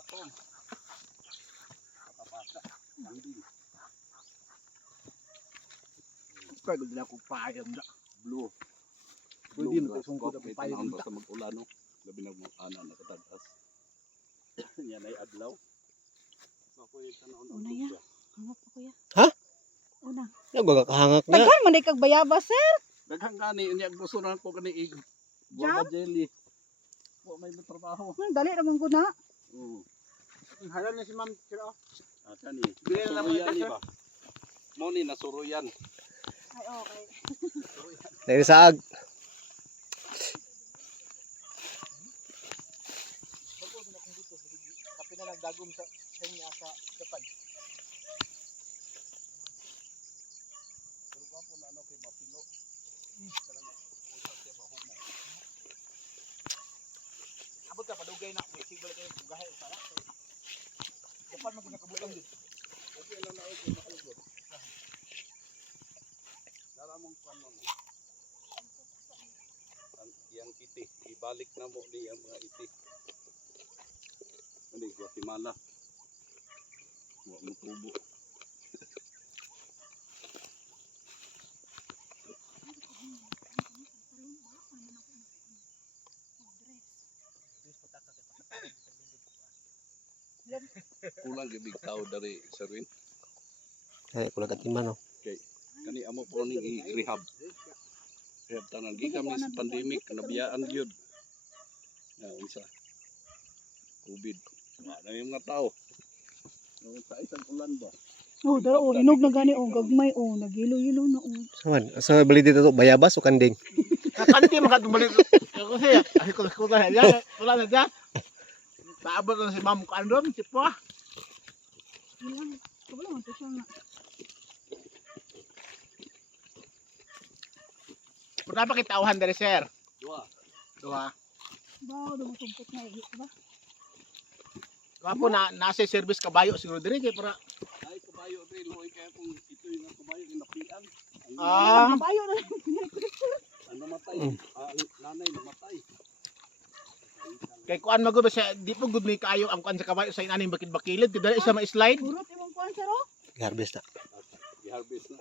Atom. Bata-bata. Kambing. Pwede din ako payam na. Blue. Pwede na grass kung crop. kuda May payam tanahon na. basta mag-ulan, no? Labi na mga ana na katagas. Yan ay adlaw. Ako'y tanahon ang Una ya. tubig. Hangak pa kuya. Ha? Una. Yung gagakahangak na. Daghan man kag bayabas sir. Daghang gani niya gusto na ko gani guava jelly. Wa may trabaho. Dali ra man gud na. Oo. Halan na si ma'am. Sira. Ah, kani. Bilhin lang mo Nasuruyan ito, ni ba? Mo ni nasuruyan. Ay okay. Dahil saag. Kape na lang dagom sa kanya sa Japan. Pero gwapo na ano kay mapilo. Talaga usap siya ba humo. Abot ka padugay na. May sigbal kayo bugahe usara. Japan man nakabutang din. Okay lang na okay makalugod. Dala mong pano mo. Ang iyang iti, ibalik na mo ni ang mga iti. Ano Guatemala. Wa mo tubo. Kulang gibig tao dari Sirwin. Ay, kulang katiman, no? Kani amo po ning i-rehab. Rehab tanan gikan mi sa pandemic nabiyaan gyud. Ya unsa. COVID. Wala na yung mga tao. Yung sa isang ulan ba? Oh, dara oh hinog na gani oh gagmay oh nagilo-ilo na oh. Saman, asa bali dito to? Bayabas o kanding? Kanti makatumalit. Ako siya. Ako na yan. Wala na dyan. Paabot na si ma'am Kandom. Si po. Ilang. Wala man to siya nga. Punta pa kitauhan dari sir. Dua. Duha. Bao do mo tumpok na ihit ba? Kapo na nasa service kabayo siguro diri kay para. Ay kabayo rin loy kaya kung ito yung kabayo yung napian. Ah. Bayo na. Ang namatay. Ang nanay namatay. Kay kuan magud ba siya di po gud may kaayo ang kuan sa kabayo sa inaning bakid-bakilid kay dali isa ma-slide. Burot imong kuan sir oh. I-harvest na. I-harvest na.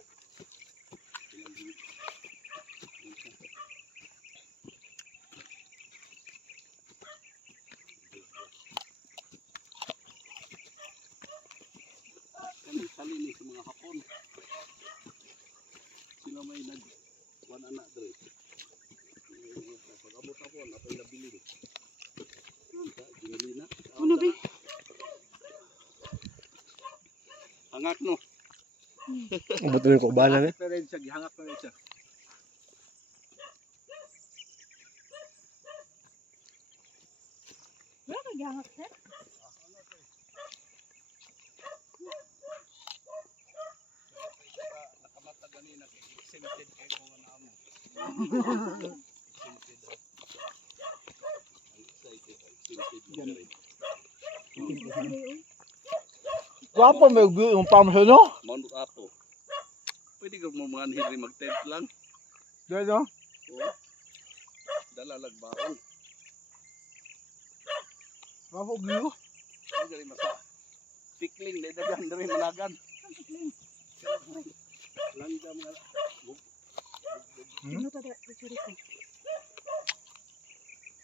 Kani salini sa mga Hapon. Sila may nag-kuan anak dre. Pag-abot hapon, apoy nabili. Ginili na. Ano ba? Hangak no. Ubot na yung kaubanan, eh. Pero siya gihangak na siya. Wala ka gihangak sir. Nakamata ganina kay exempted kay kung ano mo. Exempted ha. Excited. Exempted. Guwapo may yung pamso no? Mount Apo. Pwede ka mo mga anhiri mag-tent lang. Dali no? Oo. Dala lagbaon. Guwapo giyo. Ay dali masa. Pikling na dagan dali managan. Langga mga Ano ta dira? Sorry ko.